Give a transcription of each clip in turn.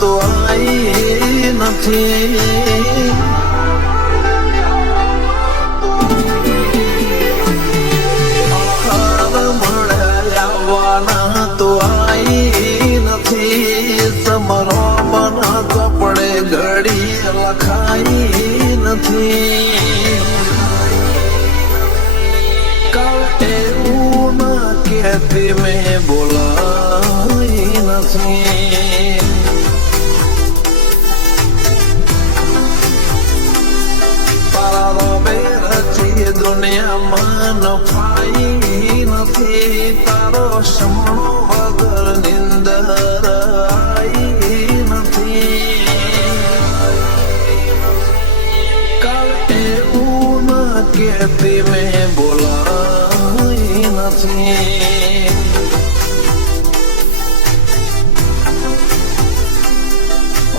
તો આઈ નથી. તો આઈ નથી. સમરો મન કપડે ઘડી લખાઈ નથી. કાલ એવું ના કહેતી મેં બોલાઈ નથી. તારા રમે રચી દુનિયામાં નફાઈ નથી. તારો સમણો વગર નિંદર આઈ નથી. કાલ એવું ના કહેતી મેં બોલાઈ નથી.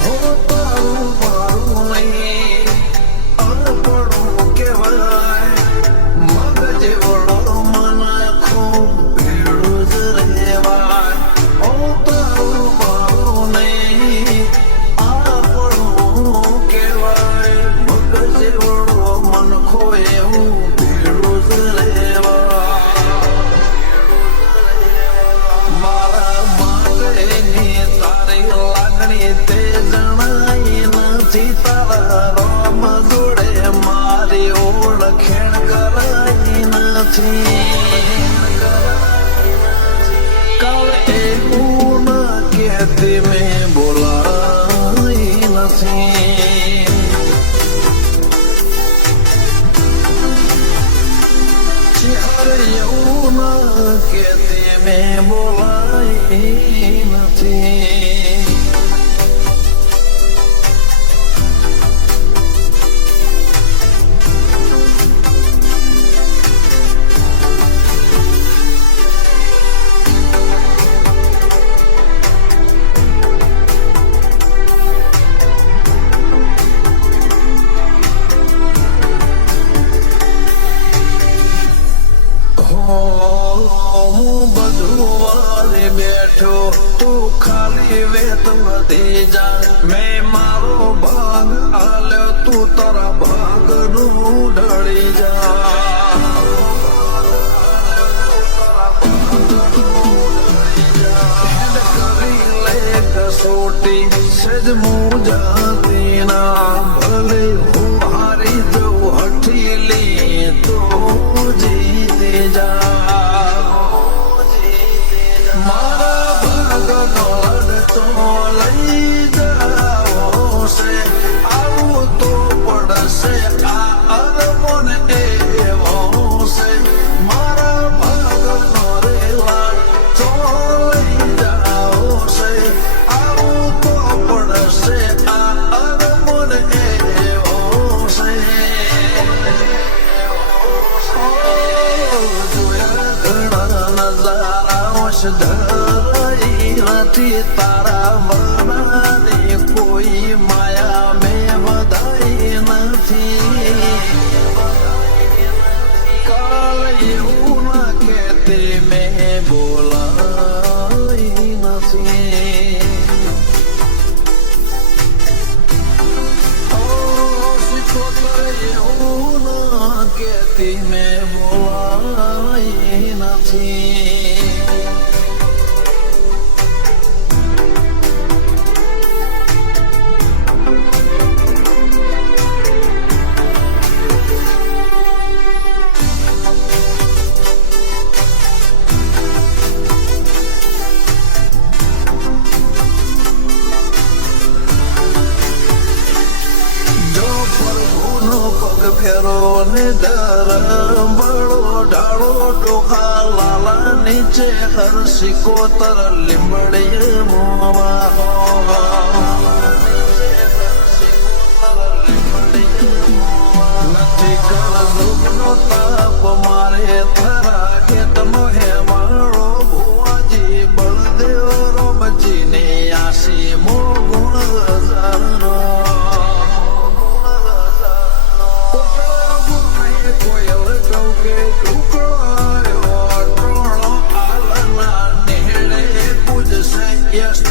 હો તારું મારું નહીં અણપણું કહેવાય. મગજ વડો મન ખૂબ ભેળું જ રહેવાય. હો તારું મારું નહીં અણપણું કહેવાય. મગજ વડો મન ખો એવું ભેળું જ રહેવાય. મારા માટેની તારી લાગણી તે જણાઈ નથી. તારા રોમ જોડે મારી ઓળખેણ કરાઈ નથી. કાલ એવું ના કહેતી મેં બોલાઈ નથી. એવું ના કહેતી મેં બોલાઈ નથી. હું બધું વારે બેઠો તું ખાલી વેત વધી જા. મેં મારો ભાગ આલ્યો તું તારા ભાગનું ઢળી જા. હેડ કરી લે કસોટી સેજ મુજાતી ના. ભલે હું હારી જઉં હઠીલી તો જીતી જા. મારા ભાગનો અડતો લઈ જાઓ છે. આવું તો પડશે આ અરમોન એવો છે. મારા ભાગનો રેલા તો લઈ જાઓ છે. આવું તો પડશે આ અરમોન એવો છે. જોયા ઘણા નજારા ધરાઈ નથી. તારા મનાની કોઈ માયા મેં બધાઈ નથી. કાલ એવું ના કહેતી મેં બોલાઈ નથી. એવું ના કહેતી મેં બોલાઈ નથી. ફેરો ને ધરમ બળો ઢાળો ડોખા લાલા નીચે હરસી કોતર લીંબડી મોવા. નથી કળનો તાપ મારે થરા ખેતનો હેમાળો. ભુવાજી બળદેવ રોમજી ને આશી મો ગુણ હજારો. Yes.